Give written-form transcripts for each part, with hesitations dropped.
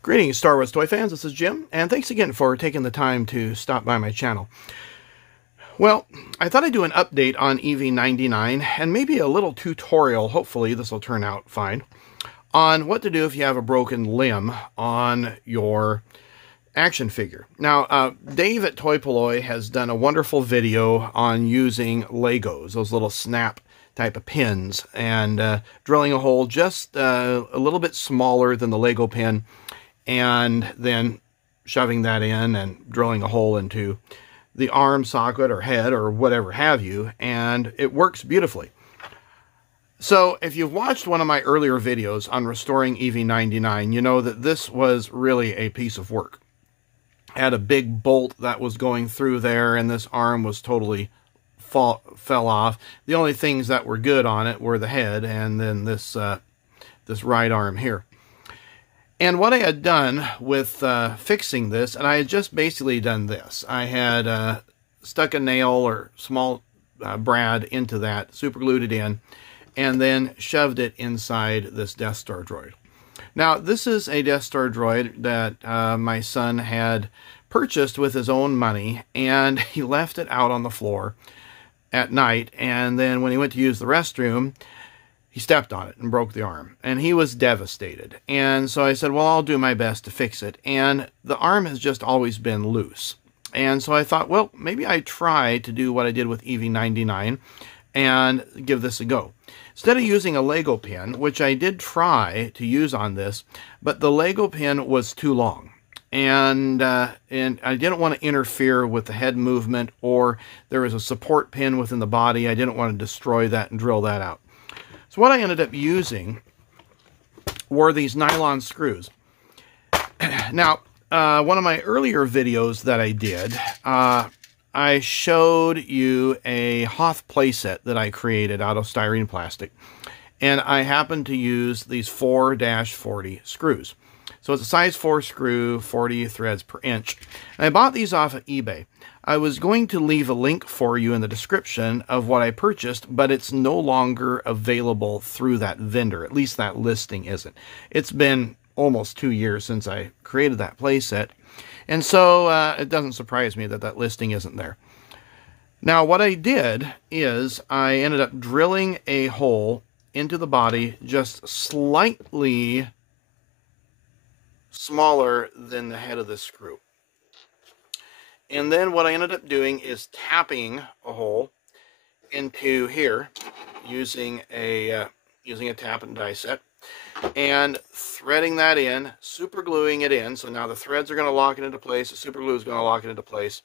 Greetings, Star Wars toy fans. This is Jim, and thanks again for taking the time to stop by my channel. Well, I thought I'd do an update on EV99 and maybe a little tutorial, hopefully this will turn out fine, on what to do if you have a broken limb on your action figure. Now, Dave at Toy Polloi has done a wonderful video on using Legos, those little snap type of pins, and drilling a hole just a little bit smaller than the Lego pin, and then shoving that in and drilling a hole into the arm socket or head or whatever have you, and it works beautifully. So if you've watched one of my earlier videos on restoring EV99, you know that this was really a piece of work. Had a big bolt that was going through there, and this arm was totally fell off. The only things that were good on it were the head and then this right arm here. And what I had done with fixing this, and I had just basically done this. I had stuck a nail or small brad into that, super glued it in, and then shoved it inside this Death Star droid. Now, this is a Death Star droid that my son had purchased with his own money, and he left it out on the floor at night, and then when he went to use the restroom, he stepped on it and broke the arm, and he was devastated. And so I said, well, I'll do my best to fix it. And the arm has just always been loose. And so I thought, well, maybe I try to do what I did with EV99 and give this a go. Instead of using a Lego pin, which I did try to use on this, but the Lego pin was too long. And I didn't want to interfere with the head movement, or there was a support pin within the body. I didn't want to destroy that and drill that out. So what I ended up using were these nylon screws. Now, one of my earlier videos that I did, I showed you a Hoth playset that I created out of styrene plastic. And I happened to use these 4-40 screws. So it's a size 4 screw, 40 threads per inch. And I bought these off of eBay. I was going to leave a link for you in the description of what I purchased, but it's no longer available through that vendor. At least that listing isn't. It's been almost 2 years since I created that playset, and so it doesn't surprise me that that listing isn't there. Now, what I did is I ended up drilling a hole into the body just slightly smaller than the head of the screw. And then what I ended up doing is tapping a hole into here using a tap and die set, and threading that in, super gluing it in. So now the threads are going to lock it into place, the super glue is going to lock it into place,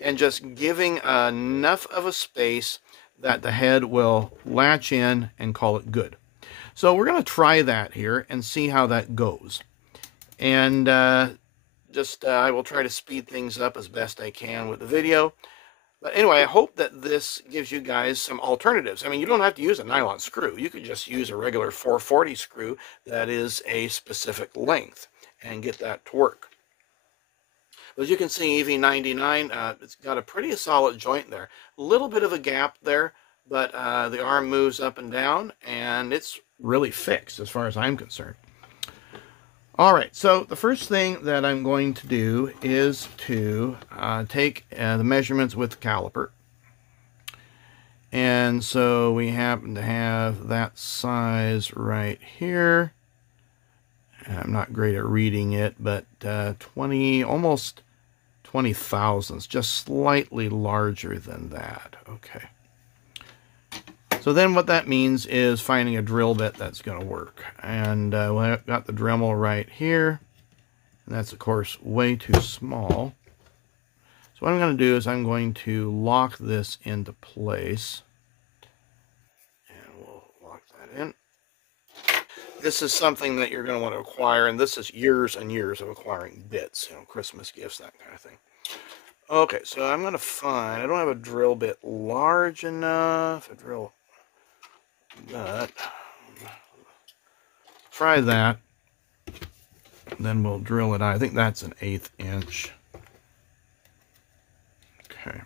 and just giving enough of a space that the head will latch in and call it good. So we're going to try that here and see how that goes. And I will try to speed things up as best I can with the video. But anyway, I hope that this gives you guys some alternatives. I mean, you don't have to use a nylon screw. You could just use a regular 440 screw that is a specific length and get that to work. As you can see, EV99, it's got a pretty solid joint there. A little bit of a gap there, but the arm moves up and down, and it's really fixed as far as I'm concerned. All right, so the first thing that I'm going to do is to take the measurements with the caliper. And so we happen to have that size right here. I'm not great at reading it, but 20, almost 20 thousandths, just slightly larger than that. Okay. So then what that means is finding a drill bit that's going to work. And we've got the Dremel right here. And that's, of course, way too small. So what I'm going to do is I'm going to lock this into place. And we'll lock that in. This is something that you're going to want to acquire, and this is years and years of acquiring bits, you know, Christmas gifts, that kind of thing. Okay, so I'm going to find, I don't have a drill bit large enough. A drill, but try that. Then we'll drill it out. I think that's an 1/8 inch. Okay.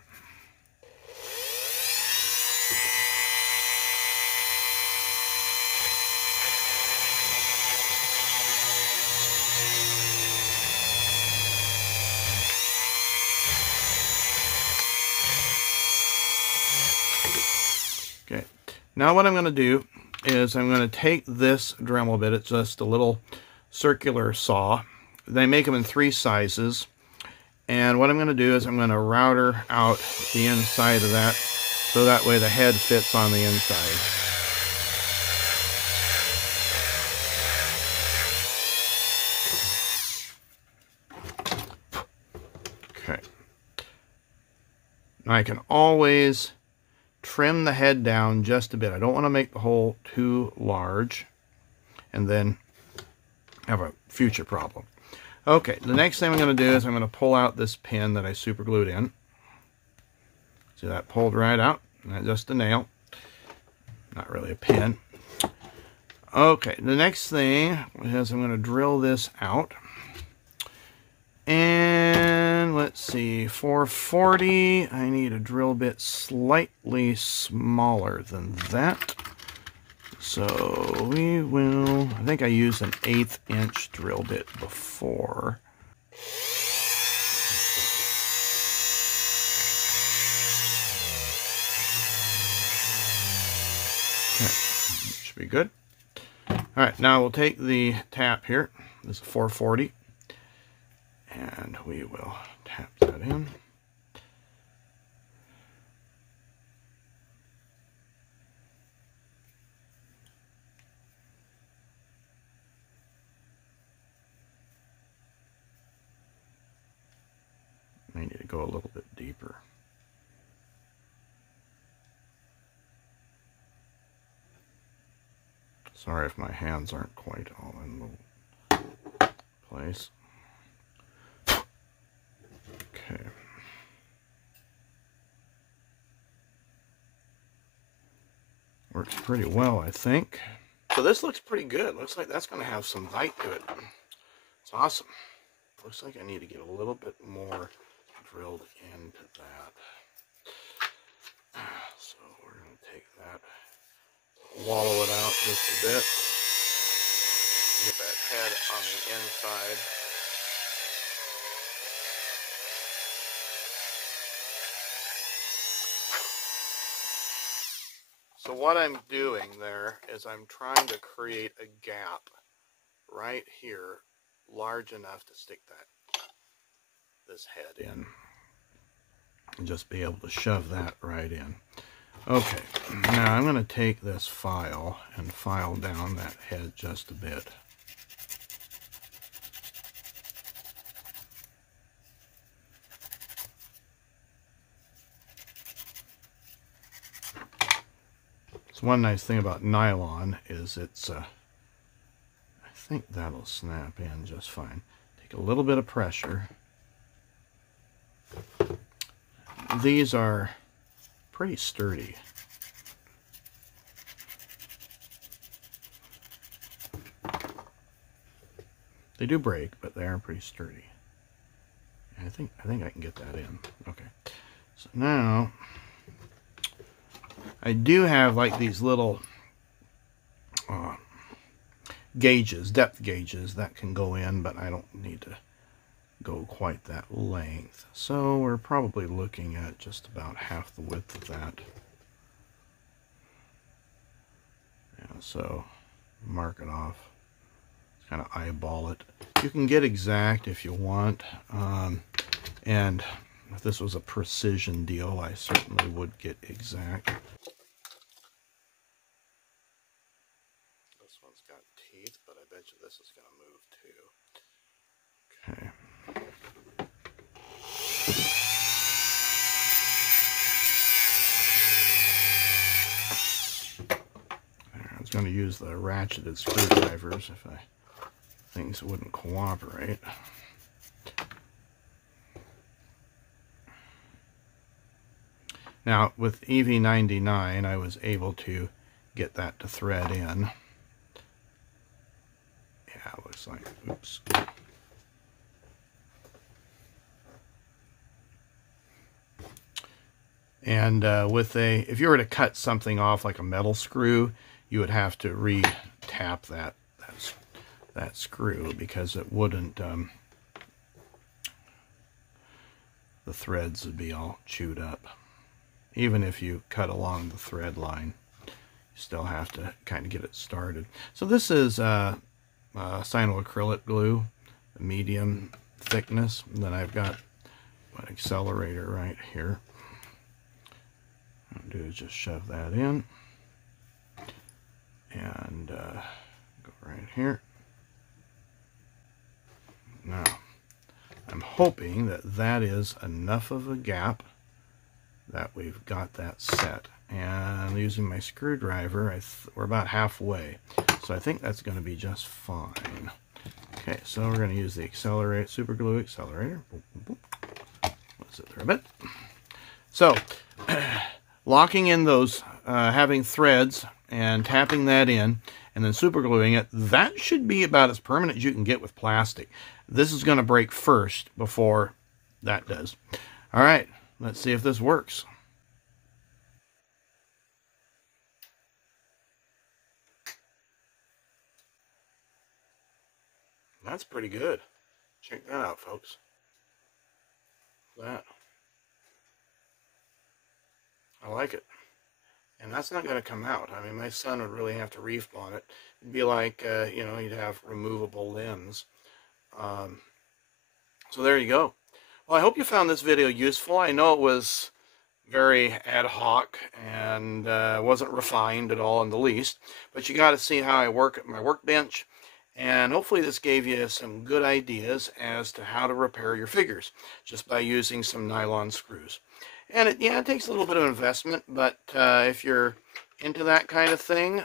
Now what I'm going to do is I'm going to take this Dremel bit. It's just a little circular saw. They make them in 3 sizes. And what I'm going to do is I'm going to router out the inside of that so that way the head fits on the inside. Okay. Now I can always trim the head down just a bit. I don't want to make the hole too large and then have a future problem. Okay, the next thing I'm going to do is I'm going to pull out this pin that I super glued in. See that pulled right out? Not just a nail. Not really a pin. Okay, the next thing is I'm going to drill this out. And let's see, 440, I need a drill bit slightly smaller than that. So we will, I think I used an 1/8 inch drill bit before. Okay, should be good. All right, now we'll take the tap here. This is 440. And we will tap that in. I need to go a little bit deeper. Sorry if my hands aren't quite all in the place. Okay. Works pretty well, I think. So this looks pretty good. Looks like that's going to have some bite to it. It's awesome. Looks like I need to get a little bit more drilled into that. So we're going to take that, wallow it out just a bit. Get that head on the inside. So what I'm doing there is I'm trying to create a gap right here large enough to stick this head in and just be able to shove that right in. Okay, now I'm going to take this file and file down that head just a bit. So one nice thing about nylon is it's, I think that'll snap in just fine. Take a little bit of pressure. These are pretty sturdy. They do break, but they are pretty sturdy. I think I can get that in. Okay. So now I do have like these little gauges, depth gauges that can go in, but I don't need to go quite that length. So we're probably looking at just about half the width of that. Yeah, so mark it off. Kind of eyeball it. You can get exact if you want, and if this was a precision deal, I certainly would get exact. This one's got teeth, but I bet you this is going to move too. Okay. I was going to use the ratcheted screwdrivers if things wouldn't cooperate. Now with EV99 I was able to get that to thread in. Yeah, it looks like, oops. And if you were to cut something off like a metal screw, you would have to re-tap that screw because it wouldn't, the threads would be all chewed up. Even if you cut along the thread line, still have to kind of get it started. So this is cyanoacrylate glue, medium thickness. And then I've got an accelerator right here. What I'll do is just shove that in and go right here. Now, I'm hoping that that is enough of a gap that we've got that set. And using my screwdriver, we're about halfway. So I think that's going to be just fine. Okay, so we're going to use the accelerate, super glue accelerator. Let's sit there a bit. So, locking in those, having threads and tapping that in, and then super gluing it, that should be about as permanent as you can get with plastic. This is going to break first before that does. All right, let's see if this works. That's pretty good. Check that out, folks. That. I like it. And that's not going to come out. I mean, my son would really have to reef on it. It'd be like, you know, you'd have removable limbs. So there you go. Well, I hope you found this video useful. I know it was very ad hoc and wasn't refined at all in the least. But you got to see how I work at my workbench. And hopefully this gave you some good ideas as to how to repair your figures just by using some nylon screws. And it takes a little bit of investment, but if you're into that kind of thing,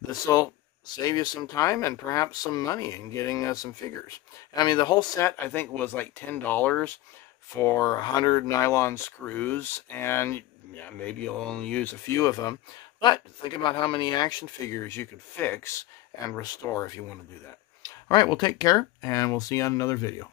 this will save you some time and perhaps some money in getting some figures. I mean, the whole set, I think, was like $10 for 100 nylon screws, and yeah, maybe you'll only use a few of them. But think about how many action figures you could fix and restore if you want to do that. All right, well, take care, and we'll see you on another video.